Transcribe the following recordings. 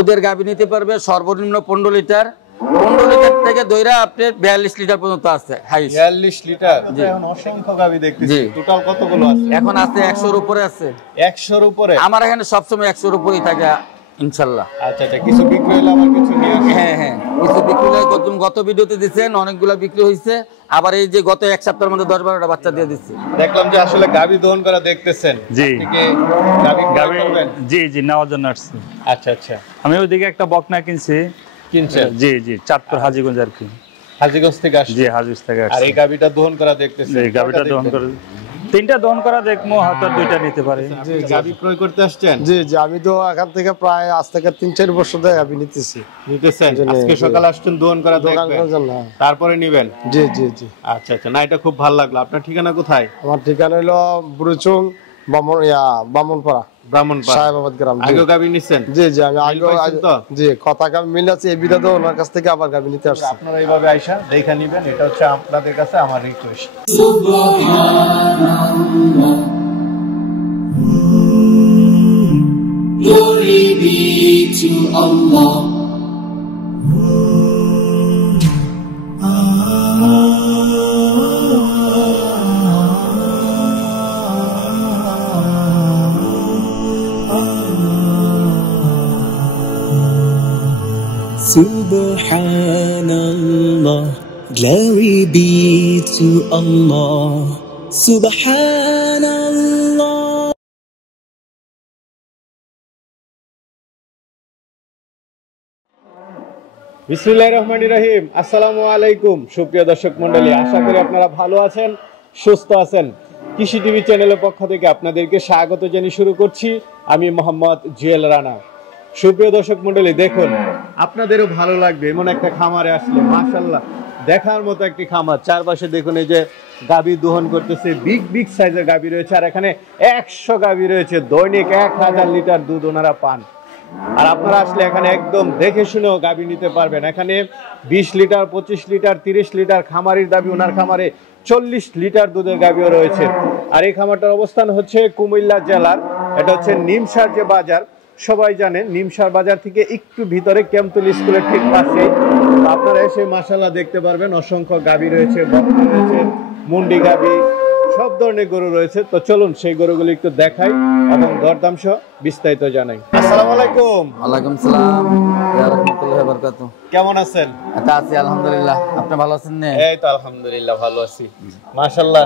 দুধের গাভী নিতে পারবে সর্বনিম্ন 15 লিটার, 15 লিটার থেকে দইরা আপনি 42 লিটার পর্যন্ত আছে। 42 লিটার। এখন অসংখ্য গাভী দেখতেছি। টোটাল কতগুলো আছে? এখন আছে 100 এর উপরে আছে। 100 এর উপরে? আমার এখানে সবসময় 100 এর উপরেই থাকে ইনশাআল্লাহ। আচ্ছা আচ্ছা, কিছু বিক্রি হলো, আমার কিছু নিয়ে আসেন। হ্যাঁ হ্যাঁ, কিছু বিক্রি হলো। গত ভিডিওতে দিবেন, অনেকগুলো বিক্রি হইছে। আবার এই যে গত এক সপ্তাহের মধ্যে 10-12টা বাচ্চা দিয়ে দিচ্ছি। দেখলাম যে আসলে গাভী দহন করা দেখতেছেন। জি, থেকে গাভী করবেন? জি জি, নেওয়ার জন্য আসছি। আচ্ছা আচ্ছা, আমি ওইদিকে একটা বকনা কিনছেন? জি জি, চাঁদপুর হাজীগঞ্জ আর কি। হাজীগঞ্জ থেকে আসছে? জি, হাজীগঞ্জ থেকে আসছে। আর এই গাভীটা দহন করা দেখতেছেন? এই গাভীটা দহন করা, তিনটা দহন করা দেখমু, হয়তো দুইটা নিতে পারে। জি, গাভী ক্রয় করতে আসছেন? জি জি, আমি তো এখান থেকে প্রায় আজ থেকে 3-4 বছর ধরে গাভী নিতেছেন। আজকে সকালে আসছেন দহন করা দেখবেন, তারপরে নেবেন? জি জি জি। আচ্ছা আচ্ছা, না এটা খুব ভালো লাগলো। আপনার ঠিকানা কোথায়? আমার ঠিকানা হলো বুড়ুচুং, বামনপাড়া, সাহেবাবাদ গ্রাম। আগে গাভী নিছেন? জি জি, আমি আগে জি কথা গাভী মিল আছে, এই বিধাতে ওনার কাছ থেকে আবার গাভী নিতে আসছি। আপনারা এইভাবে আইসা দেখা নেবেন, এটা হচ্ছে আপনাদের কাছে আমার request. Glory be to Allah. Subhanallah, glory be to Allah. Subhanallah. বিসমিল্লাহির রহমানির রহিম। আসসালামু আলাইকুম সুপ্রিয় দর্শক মণ্ডলী, আশা করি আপনারা ভালো আছেন, সুস্থ আছেন। কৃষি টিভি চ্যানেলের পক্ষ থেকে আপনাদেরকে স্বাগত জানিয়ে শুরু করছি আমি মোহাম্মদ জুয়েল রানা। সুপ্রিয় দর্শক মণ্ডলী, দেখুন আপনাদেরও ভালো লাগবে এমন একটা খামারে আসলে। মাশাআল্লাহ, দেখার মতো একটি খামার। চারপাশে দেখুন এই যে গাভী দহন করতেছে, বিগ সাইজের গাভী রয়েছে। আর এখানে 100 গাভী রয়েছে, দৈনিক 1000 লিটার দুধ ওনারা পান। আর আপনারা আসলে এখানে একদম দেখে শুনেও গাভী নিতে পারবেন। এখানে 20 লিটার, 25 লিটার, 30 লিটার খামারির দাবি, ওনার খামারে 40 লিটার দুধের গাভীও রয়েছে। আর এই খামারটার অবস্থান হচ্ছে কুমিল্লা জেলার, এটা হচ্ছে নিমসার যে বাজার, সবাই জানেন নিমসার বাজার থেকে একটু ভিতরে ক্যাম্পতলী স্কুলের ঠিক পাশে। আপনারা এসে মাশাআল্লাহ দেখতে পারবেন, অসংখ্য গাভী রয়েছে, বকনা রয়েছে, মুন্ডি গাভী, সব ধরনের গরু রয়েছে। তো চলুন সেই গরুগুলো একটু দেখাই এবং দরদাম সহ বিস্তারিত জানাই। আসসালামু আলাইকুম। ওয়ালাইকুম সালাম ওয়া রাহমাতুল্লাহি ওয়া বারাকাতুহু। কেমন আছেন? আছি আলহামদুলিল্লাহ। আপনি ভালো আছেন? না, এই তো আলহামদুলিল্লাহ ভালো আছি। মাশাআল্লাহ,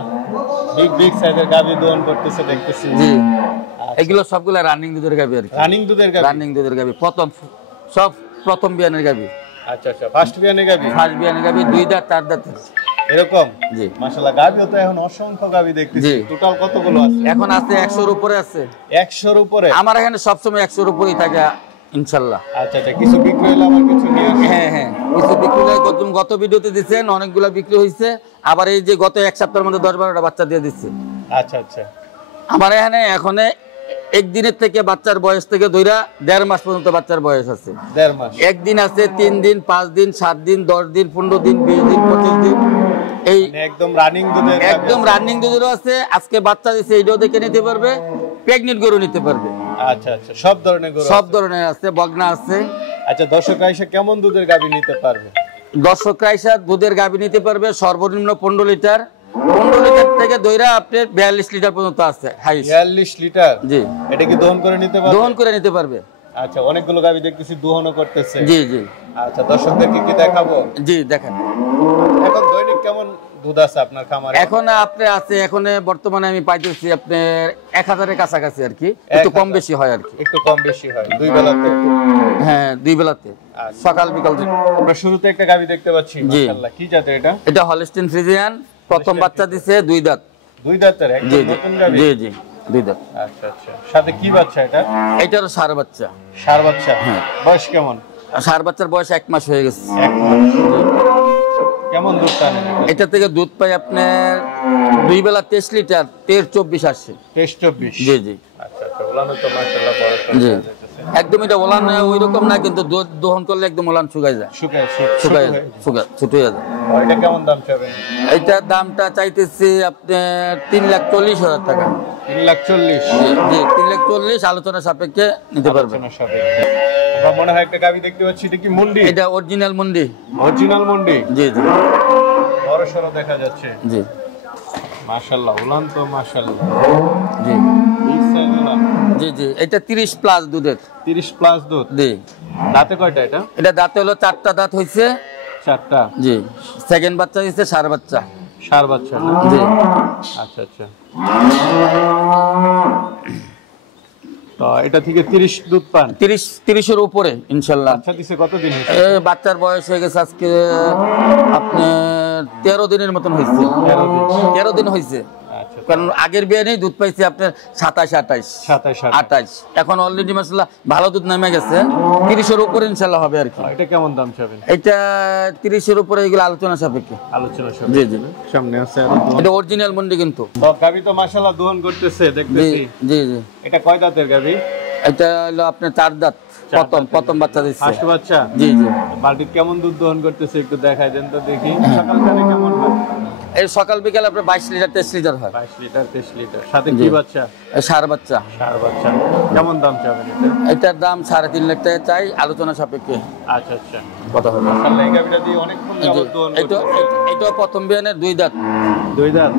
বিগ সাইজের গাভী দহন করতেছে দেখতেছি। জি, এগুলো সবগুলা রানিং দুধের গাভী আর কি। রানিং দুধের গাভী, প্রথম বিয়ানের গাভী। আচ্ছা আচ্ছা, ফার্স্ট বিয়ানের গাভী, 2 দাঁত 4 দাঁত এরকম। জি, মাশাআল্লাহ, গাভীও তো এখন অসংখ্য গাভী দেখতেছি। টোটাল কতগুলো আছে? এখন আছে 100 এর উপরে আছে। 100 এর উপরে? আমার এখানে সবসময় 100 এর উপরেই থাকে ইনশাআল্লাহ। আচ্ছা আচ্ছা, কিছু বিক্রি হলো, আমার কিছু নিয়ে আসেন। হ্যাঁ হ্যাঁ, কিছু বিক্রি হলো। গত ভিডিওতে দিবেন, অনেকগুলো বিক্রি হইছে। আবার এই যে গত এক সপ্তাহের মধ্যে 10-12টা বাচ্চা দিয়ে দিচ্ছি। আচ্ছা আচ্ছা, আমার এখানে এখন একদিনের থেকে বাচ্চার বয়স থেকে ধইরা 1.5 মাস পর্যন্ত বাচ্চার বয়স আছে। 1.5 মাস? একদিন আছে, 3 দিন, 5 দিন, 7 দিন, 10 দিন, 15 দিন, 20 দিন, 25 দিন। এই একদম রানিং দুধেরও আছে। আজকে বাচ্চা দিছে, এইটাও দেখে নিতে পারবে। প্রেগনেন্ট গরু নিতে পারবে। আচ্ছা আচ্ছা, সব ধরনের গরু, সব ধরনের আছে, বকনা আছে। আচ্ছা, দর্শকরা এসে কেমন দুধের গাভী নিতে পারবে? দর্শকরা এসে দুধের গাভী নিতে পারবে সর্বনিম্ন 15 লিটার, 15 লিটার থেকে দইরা আপনি 42 লিটার পর্যন্ত আছে। 42 লিটার? জি। এটা কি দহন করে নিতে পারবে? দহন করে নিতে পারবে। আচ্ছা, অনেকগুলো গাভী দেখতেছি দহনও করতেছে। জি জি। আচ্ছা, দর্শকদেরকে কি দেখাবো? জি, দেখেন। এখন দৈনিক কেমন দুধ আছে আপনার খামারে? এখন আপনি আছে, এখন বর্তমানে আমি পাইতেছি আপনার 1000 এর কাছাকাছি আর কি। একটু কম বেশি হয় আর কি। একটু কম বেশি হয় দুই বেলাতে? হ্যাঁ, দুই বেলাতে, সকাল বিকাল। আমরা শুরুতে একটা গাভী দেখতে পাচ্ছি, মাশাআল্লাহ। কি জাতের এটা? এটা হলস্টিন ফ্রিজিয়ান, প্রথম বাচ্চা দিছে, 2 দাঁত। 2 দাঁতের একদম নতুন গাভী? জি জি, 2 দাঁত। আচ্ছা আচ্ছা, সাথে কি বাচ্চা এটা? এটারও ষাঁড় বাচ্চা। ষাঁড় বাচ্চা? হ্যাঁ। বয়স কেমন? ষাঁড় বাচ্চার বয়স 1 মাস হয়ে গেছে। 1 মাস? কেমন দুধ পান এটা থেকে? দুধ পাই আপনার 2 বেলা 23 লিটার, 23-24 আসছে। 23-24? জি জি। আচ্ছা আচ্ছা, ওলানো তো মাশাআল্লাহ বড়। জি। একদম এটা ওলান ওই রকম না, কিন্তু দহন করলে একদম ওলান শুকায় যায়, শুকায় যায়, ছোট হয়ে যায়। এটা কেমন দাম চাবেন? এইটার দামটা চাইতেছি আপনার 3,40,000 টাকা। 3,40,000? জি 3,40,000 আলোচনা সাপেক্ষে নিতে পারবেন। আমরা মনে হয় একটা গাবি দেখতে পাচ্ছি, এটা কি মুন্ডি? এটা অরিজিনাল মুন্ডি। অরিজিনাল মুন্ডি? জি জি। বড় সরো দেখা যাচ্ছে। জি মাশাআল্লাহ, উলান তো মাশাআল্লাহ। জি বিগ সাইজ উলান। জি জি। এটা 30 প্লাস দুধের। 30 প্লাস দুধ? জি। দাঁতে কয়টা এটা? এটা দাঁতে হলো 4টা দাঁত হইছে। 4টা? জি। সেকেন্ড বাচ্চা দিছে, ষাঁড় বাচ্চা। ষাঁড় বাচ্চা? জি। আচ্ছা আচ্ছা। তো এটা থেকে 30 দুধ পান? 30-30 এর উপরে ইনশাআল্লাহ। বাচ্চা দিছে কতদিন হয়েছে? বাচ্চার বয়স হয়ে গেছে আজকে আপনার 13 দিনের মতন হয়েছে। 13 দিন হয়েছে। আচ্ছা। কারণ আগের বিয়ে নেই দুধ পাইছি আপনার 27-28। এখন অলরেডি মাশাআল্লাহ ভালো দুধ নেমে গেছে। 30 এর উপরে ইনশাআল্লাহ হবে আর কি। এটা কেমন দাম চাবেন? এটা 30 এর উপরে, এগুলো আলোচনা সাপেক্ষে। আলোচনা সাপেক্ষে? জি জি। সামনে আছে আর এটা অরিজিনাল মুন্ডি কিন্তু। তো গাবি তো মাশাআল্লাহ দহন করতেছে দেখতেছি। জি জি। এটা কয় দাঁতের গাবি? এটা হলো আপনার 4 দাঁত, প্রথম বাচ্চা দিচ্ছে। ফার্স্ট বাচ্চা? জি জি। বালতি কেমন দুধ দহন করতেছে একটু দেখাই দেন তো দেখি। সকালবেলা কেমন হয়? এই সকাল বিকাল আপনার 22 লিটার 23 লিটার হয়। 22 লিটার 23 লিটার। সাথে কি বাচ্চা? ষাঁড় বাচ্চা। ষাঁড় বাচ্চা। কেমন দাম চাবেন এটা? এটার দাম 3.5 লাখ টাকা চাই, আলোচনা সাপেক্ষে আচ্ছা আচ্ছা। কথা হবে। মাশাআল্লাহ, এই গাবিটা দিয়ে অনেকক্ষণ যাবত দহন করতেছে। এটা প্রথম বিয়ানের 2 দাঁত। 2 দাঁত?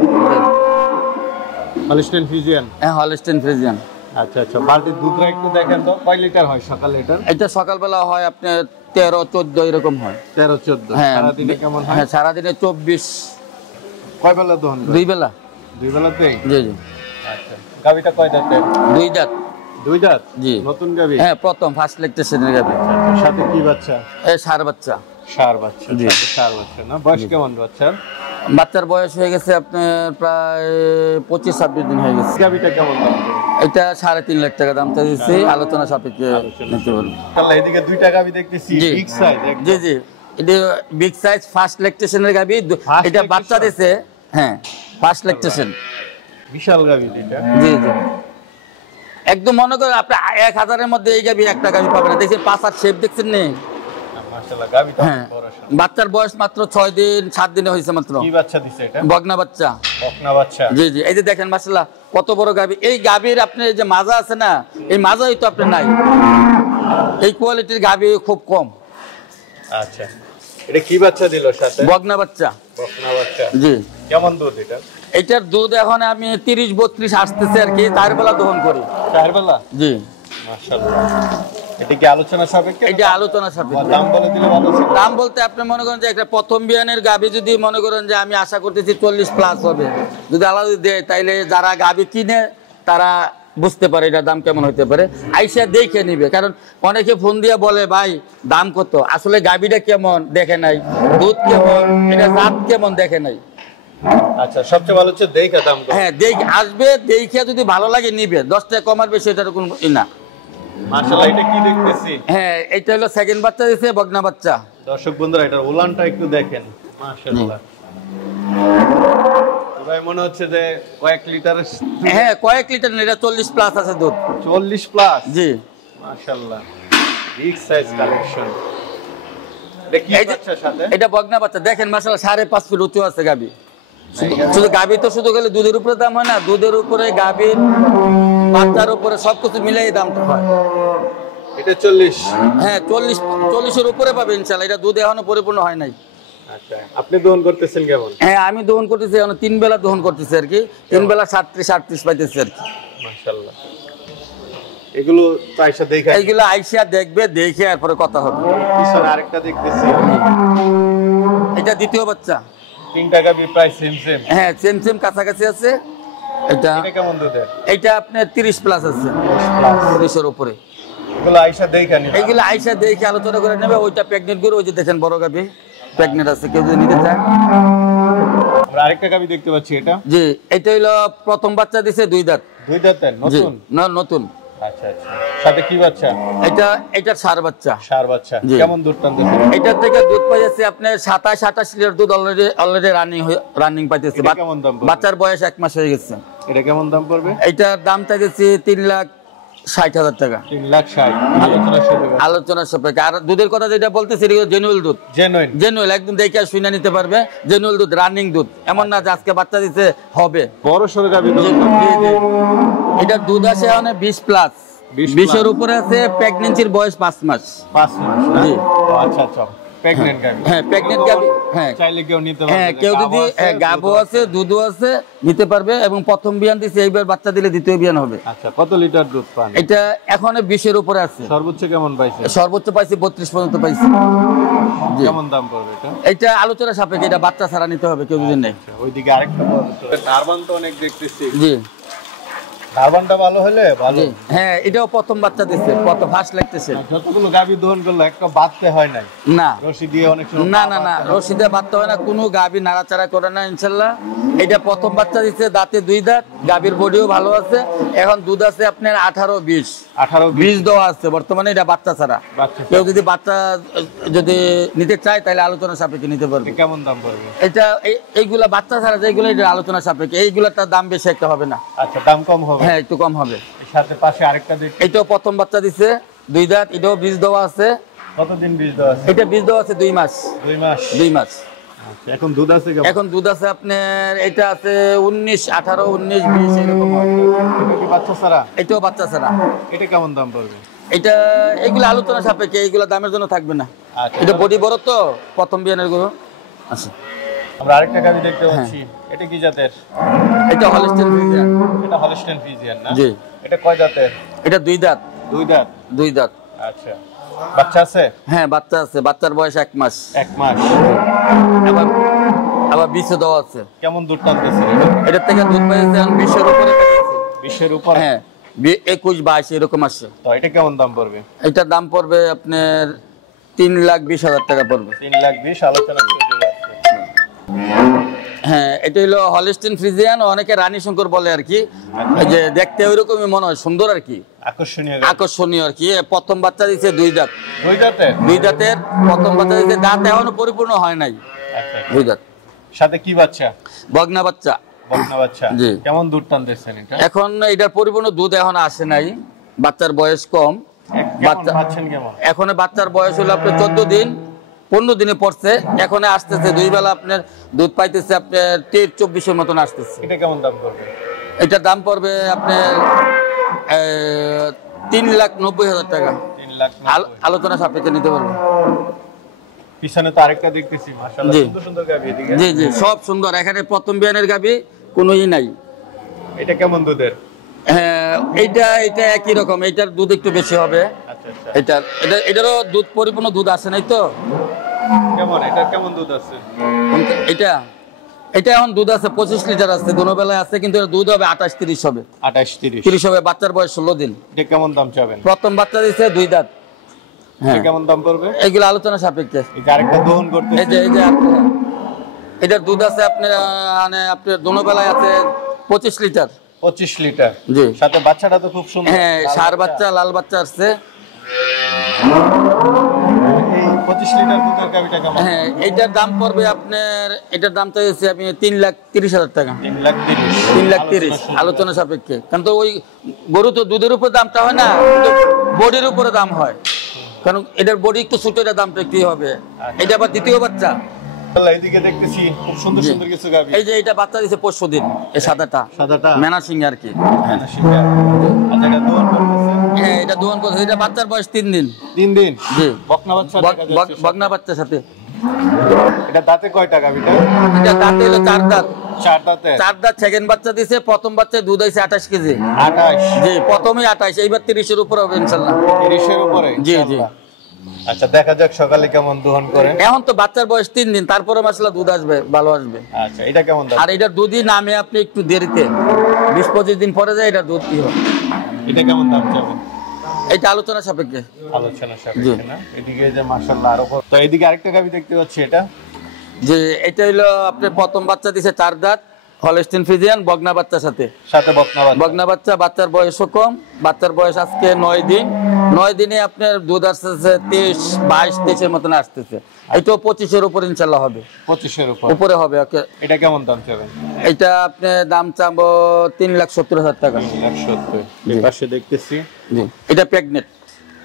Holstein Friesian? হ্যাঁ হলস্টেইন ফ্রিজিয়ান। আচ্ছা আচ্ছা। বালতির দুধটা একটু দেখেন তো, কয় লিটার হয় সকালে এটা? এটা সকালবেলা হয় আপনার 13-14 এরকম হয়। 13-14? হ্যাঁ। সারা দিনে কেমন হয়? হ্যাঁ সারাদিনে 24। কয় বেলা দহন করে? 2 বেলা। 2 বেলাতেই? জি জি। আচ্ছা। গাবিটা কয় দাঁতের? 2 দাঁত। 2 দাঁত? জি। নতুন গাবি? হ্যাঁ প্রথম ফার্স্ট ল্যাকটেশনের গাবি। সাথে কি বাচ্চা? এই ষাঁড় বাচ্চা। ষাঁড় বাচ্চা? জি। সাথে ষাঁড় বাচ্চা না? বয়স কেমন বাচ্চার? বাচ্চার বয়স হয়ে গেছে আপনার প্রায় 25-26 দিন হয়ে গেছে। গাবিটা কেমন দাম? এটা 3.5 লাখ টাকা দাম চাইছি, আলোচনা সাপেক্ষে নিতে পারবেন। তাহলে এদিকে 2টা গাবি দেখতেছি বিগ সাইজ। জি জি। এটা বিগ সাইজ ফার্স্ট ল্যাকটেশনের গাবি। এটা বাচ্চা দিয়েছে। হ্যাঁ ফার্স্ট ল্যাকটেশন। বিশাল গাবি এটা। জি জি। একদম মনে করেন আপনি 1000-এর মধ্যে এই গাবি একটা গাবি পাবেন না। দেখছেন পাঁচ হাত শেপ দেখছেন নে? মাশাআল্লাহ, গাবিটা বড় সরো। বাচ্চার বয়স মাত্র 6 দিন 7 দিনে হয়েছে মাত্র। কি বাচ্চা দিছে এটা? বকনা বাচ্চা। বকনা বাচ্চা? জি জি। এই যে দেখেন মাশাআল্লাহ কত বড় গাবি। এই গাবির আপনার যে মাজা আছে না, এই মাজাই তো আপনার নাই। এই কোয়ালিটির গাবি খুব কম। আচ্ছা। এটা কি বাচ্চা দিল সাথে? বকনা বাচ্চা। বকনা বাচ্চা? জি। কেমন দুধ এটা? এটার দুধ এখন আমি 30-32 আসতেছে আর কি, 4 বেলা দহন করি। 4 বেলা? জি। মাশাআল্লাহ। এটা কি আলোচনা সাপেক্ষে? এটা আলোচনা সাপেক্ষে। দাম বলে দিলে ভালো ছিল। দাম বলতে আপনি মনে করেন যে একটা প্রথম বিয়ানের গাবি যদি মনে করেন যে আমি আশা করতেছি 40 প্লাস হবে, যদি আলাদা দেয় তাইলে যারা গাবি কিনে তারা বুঝতে পারে এটার দাম কেমন হতে পারে, আইসা দেখে নিবে। কারণ অনেকে ফোন দিয়ে বলে ভাই দাম কত, আসলে গাবিটা কেমন দেখে নাই, দুধ কেমন, এটা জাত কেমন দেখে নাই। আচ্ছা, সবচেয়ে ভালো হচ্ছে দেখে দাম। হ্যাঁ আসবে, দেখে যদি ভালো লাগে নিবে, 10 টাকা কমার বেশি এটার কোনো না। মাশাআল্লাহ, এটা কি দেখতেছি? হ্যাঁ এটা হলো সেকেন্ড বাচ্চা দিয়েছে, বকনা বাচ্চা। দর্শক বন্ধুরা এটার উলানটা একটু দেখেন। মাশাআল্লাহ, ভাই মনে হচ্ছে যে কয়েক লিটার। হ্যাঁ কয়েক লিটার, এটা 40 প্লাস আছে দুধ। 40 প্লাস? জি। মাশাআল্লাহ, বিগ সাইজ কালেকশন। এটা কি বাচ্চার সাথে? এটা বকনা বাচ্চা। দেখেন মাশাআল্লাহ 5.5 ফিট উঁচু আছে গাবি। শুধু গাবি তো শুধু গেলে দুধের উপরে দাম হয় না, দুধের উপরে গাবির বাচ্চার উপরে সবকিছু মিলাই দামটা হয়। এটা 40? হ্যাঁ 40-40-এর উপরে পাবে ইনশাআল্লাহ। এটা দুধ এখনো পরিপূর্ণ হয় নাই। আচ্ছা, আপনি দহন করতেছেন কেমন? হ্যাঁ আমি দহন করতেছি, এখন 3 বেলা দহন করতেছি আর কি। 3 বেলা 37-38 পাইতেছি আর কি। মাশাআল্লাহ, এগুলো তো আইসা দেখে, এইগুলো আইসা দেখবে, দেখে এরপরে কথা হবে। পিছনে আরেকটা দেখতেছি, এটা দ্বিতীয় বাচ্চা। 3 টাকা বি প্রাইস সেম। হ্যাঁ সেম কাছাকাছি আছে। এটা কেমন দুধের? এটা আপনার 30 প্লাস আছে, 30-এর উপরে। এগুলো আইসা দেখে নিন, এইগুলো আইসা দেখে আলোচনা করে নেবে। ওইটা প্রেগনেন্ট করে, ওই যে দেখেন বড় গাবি প্রেগনেন্ট আছে, কেউ যদি নিতে চায়। আমরা আরেকটা গাবি দেখতে পাচ্ছি, এটা? জি, এটা হলো প্রথম বাচ্চা দিছে 2 দাঁত। 2 দাঁতের নতুন? না নতুন। আচ্ছা আচ্ছা। সাথে কি বাচ্চা? এটা ষাঁড় বাচ্চা। ষাঁড় বাচ্চা। কেমন দুধ টানতেছে? এটা থেকে দুধ পাইছে আপনার 27-28 লিটার দুধ অলরেডি রানিং পাইতেছে। কেমন দাম? বাচ্চার বয়স 1 মাস হয়ে গেছে। এটা কেমন দাম পড়বে? এটার দাম চাইতেছি 3,40,000 60,000 টাকা। 3,60,000 আলোচনার সাপেক্ষে। আর দুধের কথা যেটা বলতেছি এটা জেনুইল দুধ, জেনুইল একদম দেখে শুনে নিতে পারবে, জেনুইল দুধ, রানিং দুধ, এমন না যে আজকে বাচ্চা দিতে হবে। বড় সরো গাবি। এটা দুধ আছে মানে 20 প্লাস, 20-এর উপরে আছে। প্রেগন্যান্সির বয়স 5 মাস। 5 মাস, জি। আচ্ছা আচ্ছা, প্রেগন্যান্ট গাবি। হ্যাঁ, প্রেগন্যান্ট গাবি। হ্যাঁ, চাইলে কেউ নিতে পারবে। হ্যাঁ, কেউ যদি গাবও আছে, দুধও আছে, নিতে পারবে। এবং প্রথম বিয়ান দিছে, এইবার বাচ্চা দিলে দ্বিতীয় বিয়ান হবে। আচ্ছা, কত লিটার দুধ পান? এটা এখন 20-এর উপরে আছে। সর্বোচ্চ কেমন পাইছে? সর্বোচ্চ পাইছি 32 পর্যন্ত পাইছি। কেমন দাম পড়বে এটা? এটা আলোচনা সাপেক্ষে, এটা বাচ্চা ছাড়া নিতে হবে, কেউ যদি নেই। ওইদিকে আরেকটা বলতো, নারবান তো অনেক দেখতেছি। জি, নারবানটা ভালো হলে ভালো। হ্যাঁ, এটাও প্রথম বাচ্চা দিচ্ছে, প্রথম ফার্স্ট লাগতেছে। যতগুলো গাবি দহন করলো একটা বাঁধতে হয় নাই? না, রশি দিয়ে অনেক সময়। না, রশি দিয়ে বাঁধতে হয় না, কোনো গাবি নাড়াচাড়া করে না ইনশাল্লাহ। এটা প্রথম বাচ্চা দিচ্ছে, দাঁতে 2 দাঁত, গাবির বডিও ভালো আছে। এখন দুধ আছে আপনার 18-20 দেওয়া আছে বর্তমানে। এটা বাচ্চা ছাড়া। কেউ যদি বাচ্চা যদি নিতে চায় তাহলে আলোচনা সাপেক্ষে নিতে পারবে। কেমন দাম পড়বে এটা? এইগুলা বাচ্চা ছাড়া যেগুলো, এটা আলোচনা সাপেক্ষে। এইগুলার দাম বেশি একটা হবে না। আচ্ছা, দাম কম হবে? হ্যাঁ, একটু কম হবে। সাথে পাশে আরেকটা দেখি, এটাও প্রথম বাচ্চা দিচ্ছে, 2 দাঁত, এটাও 20 দেওয়া আছে। কতদিন বীজ দেওয়া আছে? এটা 20 দেওয়া আছে 2 মাস। 2 মাস। আচ্ছা, এখন দুধ আছে কেমন? এখন দুধ আছে আপনার, এটা আছে 19, 18, 19, 20 এরকম হয়। এটা কি বাচ্চা ছাড়া? এটাও বাচ্চা ছাড়া। এটা কেমন দাম পড়বে? এটা এগুলো আলোচনা সাপেক্ষে, এইগুলো দামের জন্য থাকবে না। আচ্ছা, এটা বডি বড় তো, প্রথম বিয়ানের গুলো আছে। আমরা আরেকটা গাবি দেখতে পাচ্ছি, এটা কি জাতের? এটা হলস্টেইন ফ্রিজিয়ান। এটা হলস্টেইন ফ্রিজিয়ান না? জি। এটা কয় দাঁতের? এটা 2 দাঁত। 2 দাঁত। আচ্ছা, বাচ্চা আছে? হ্যাঁ, বাচ্চা আছে। বাচ্চার বয়স 1 মাস। 1 মাস। আবার 20 দেওয়া আছে। কেমন দুধ টানতেছে? এটার থেকে দুধ পাইছে 20-এর উপরে পেয়েছে। 20-এর উপরে? হ্যাঁ, 21-22 এরকম আসছে। তো এটা কেমন দাম পড়বে? এটার দাম পড়বে আপনার 3,20,000 টাকা পড়বে। 3,20,000 আলোচনা করে যাচ্ছে। হ্যাঁ, এটা হলো হলস্টেইন ফ্রিজিয়ান, অনেকে রানী শঙ্কর বলে আর কি। এই যে দেখতে ওইরকমই মনে হয়, সুন্দর আর কি, আকর্ষণীয় আর কি। প্রথম বাচ্চা দিচ্ছে 2 দাঁত। 2 দাঁতের প্রথম বাচ্চা দিচ্ছে, দাঁত এখনো পরিপূর্ণ হয় নাই। 2 দাঁত। সাথে কি বাচ্চা? বগনা বাচ্চা। জি। কেমন দুধ টানতেছেন এটা? এখন এটার পরিপূর্ণ দুধ এখন আসে নাই, বাচ্চার বয়স কম। এখন বাচ্চার বয়স হলো আপনার 14 দিন, 15 দিনে পড়ছে। এখন আসতেছে 2 বেলা আপনার দুধ পাইতেছে আপনার 23-24-এর মতন আসতেছে। এটা কেমন দাম পড়বে? এটার দাম পড়বে আপনার 3,90,000 টাকা। আলোচনা সাপেক্ষে নিতে পারবে। পিছনে তো আরেকটা দেখতেছি, মাশাআল্লাহ সুন্দর সুন্দর গাবি এদিকে। জি জি, সব সুন্দর। এখানে প্রথম বিয়ানের গাবি কোনোই নাই। এটা কেমন দুধের? হ্যাঁ, এটা একই রকম। এটার দুধ একটু বেশি হবে। আচ্ছা আচ্ছা। এটারও দুধ পরিপূর্ণ দুধ আসে নাই তো। কেমন, এটা কেমন দুধ আছে? এটা এখন দুধ আছে 25 লিটার আছে, দুনো বেলায় আছে। কিন্তু এর দুধ হবে 28-30 হবে। 28-30 হবে। বাচ্চার বয়স 16 দিন। এটা কেমন দাম চাবেন? প্রথম বাচ্চা দিচ্ছে 2 দাঁত। হ্যাঁ, কেমন দাম পড়বে? এগুলো আলোচনা সাপেক্ষে। এই যে আরেকটা দহন করতেছে, এই যে এটার দুধ আছে আপনার, মানে আপনার দুনো বেলায় আছে 25 লিটার। 25 লিটার। জি। সাথে বাচ্চাটা তো খুব সুন্দর। হ্যাঁ, সার বাচ্চা, লাল বাচ্চা আসছে। এই 25 লিটার দুধের গাবিটা কেমন? হ্যাঁ, এটার দাম পড়বে আপনার, এটার দাম তো হচ্ছে আপনি 3,30,000 টাকা। 3,30,000 আলোচনা সাপেক্ষে। কারণ তো ওই গরু তো দুধের উপর দামটা হয় না, বডির উপরে দাম হয়। কারণ এটার বডি একটু ছোট, এটার দামটা একটু হবে। এটা আবার দ্বিতীয় বাচ্চা। এইদিকে দেখতেছি খুব সুন্দর সুন্দর কিছু গাবি। এই যে এটা বাচ্চা দিছে 25 দিন। এই সাদাটা মেনা সিং আর কি। আচ্ছা, এটা দোহন করতেছে? হ্যাঁ, এটা দোহন করতেছে। এটা বাচ্চার বয়স 3 দিন। 3 দিন? জি। বকনা বাচ্চা দেখা যাচ্ছে। বকনা বাচ্চার সাথে। এটা দাঁতে কয়টা গাবিটা? এটা দাঁতে হলো 4 দাঁত। 4 দাঁতে? 4 দাঁত। সেকেন্ড বাচ্চা দিছে। প্রথম বাচ্চায় দুধ হইছে 28 কেজি। 28? জি, প্রথমেই 28, এইবার 30-এর উপরে হবে ইনশাআল্লাহ। 30-এর উপরে? জি জি। আচ্ছা, দেখা যাক সকালে কেমন দোহন করে। এখন তো বাচ্চার বয়স 3 দিন, তারপরে মাশাআল্লাহ দুধ আসবে, ভালো আসবে। আচ্ছা, এটা কেমন দাম? আর এটার দুধই নামে আপনি একটু দেরিতে, 20-25 দিন পরে যায় এটা দুধ কি হয়। এটা কেমন দাম চাবেন? এটা আলোচনা সাপেক্ষে। আলোচনা সাপেক্ষে না? এদিকে যে মাশাআল্লাহ আরো। তো এদিকে আরেকটা গাবি দেখতে পাচ্ছি, এটা যে এটা হলো আপনার প্রথম বাচ্চা দিছে 4 দাঁত, হলস্টেইন ফ্রিজিয়ান, বগনা বাচ্চার সাথে। বকনা বাচ্চা। বাচ্চার বয়সও কম। বাচ্চার বয়স আজকে 9 দিন। 9 দিনে আপনার দুধ আসতেছে 23, 22, 23 মতন আসতেছে। এটাও 25-এর উপর ইনশাল্লাহ হবে। 25-এর উপরে হবে। এটা কেমন দাম চাবেন? এটা আপনি দাম চাবো 3,70,000 টাকা। 3,70,000। এই পাশে দেখতেছি, জি এটা প্রেগনেন্ট।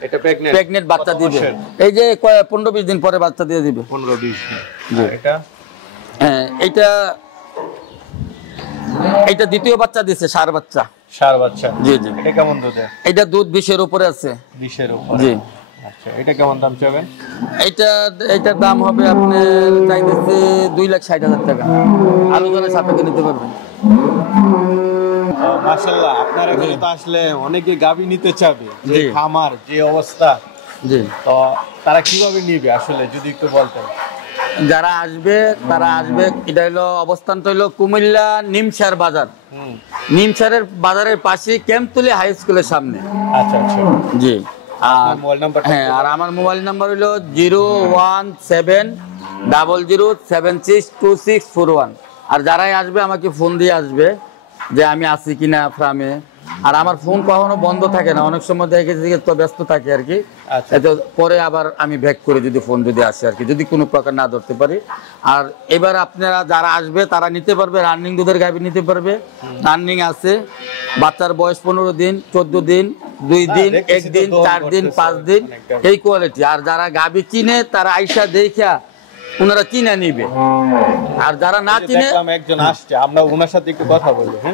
এটা প্রেগনেন্ট? প্রেগনেন্ট বাচ্চা দিবে। এই যে 15-20 দিন পরে বাচ্চা দিয়ে দিবে। 15-20 দিন। জি এটা হ্যাঁ, এটা দ্বিতীয় বাচ্চা দিছে, ষাঁড় বাচ্চা। ষাঁড় বাচ্চা? জি জি। এটা কেমন দুধে? এটা দুধ 20-এর উপরে আছে। 20-এর উপরে? জি। আচ্ছা, এটা কেমন দাম চাবেন? এইটার দাম হবে আপনার চাইতেছে 2,60,000 টাকা। আলোচনার সাপেক্ষে নিতে পারবেন। মাশাআল্লাহ, আপনার এখানে তো আসলে অনেকে গাভী নিতে চাবে, যে জি। খামার যে অবস্থা, জি তো তারা কিভাবে নিবে আসলে যদি একটু বলতেন। যারা আসবে তারা আসবে, এটা হলো অবস্থানটা হলো কুমিল্লা নিমসার বাজার। নিমসারের বাজারের পাশে ক্যাম্পতলী হাই স্কুলের সামনে। আচ্ছা আচ্ছা। জি। আর মোবাইল নাম্বার? হ্যাঁ, আর আমার মোবাইল নাম্বার হলো 01700762641। আর যারাই আসবে আমাকে ফোন দিয়ে আসবে যে আমি আছি কিনা ফার্মে। আর আমার ফোন কখনো বন্ধ থাকে না, অনেক সময় দেখেছি তো ব্যস্ত থাকে আর কি। আচ্ছা। এত পরে আবার আমি ব্যাক করে যদি ফোন যদি আসে আর কি, যদি কোনো প্রকার না ধরতে পারি। আর এবার আপনারা যারা আসবে তারা নিতে পারবে, রানিং দুধের গাভী নিতে পারবে। রানিং আছে, বাচ্চার বয়স 15 দিন, 14 দিন, 2 দিন, 1 দিন, 4 দিন, 5 দিন, এই কোয়ালিটি। আর যারা গাভী কিনে তারা আইসা দেখা ওনারা কিনে নিবে। আর যারা না কিনে, একজন আসছে, আমরা ওনার সাথে একটু কথা বলবো। হ্যাঁ,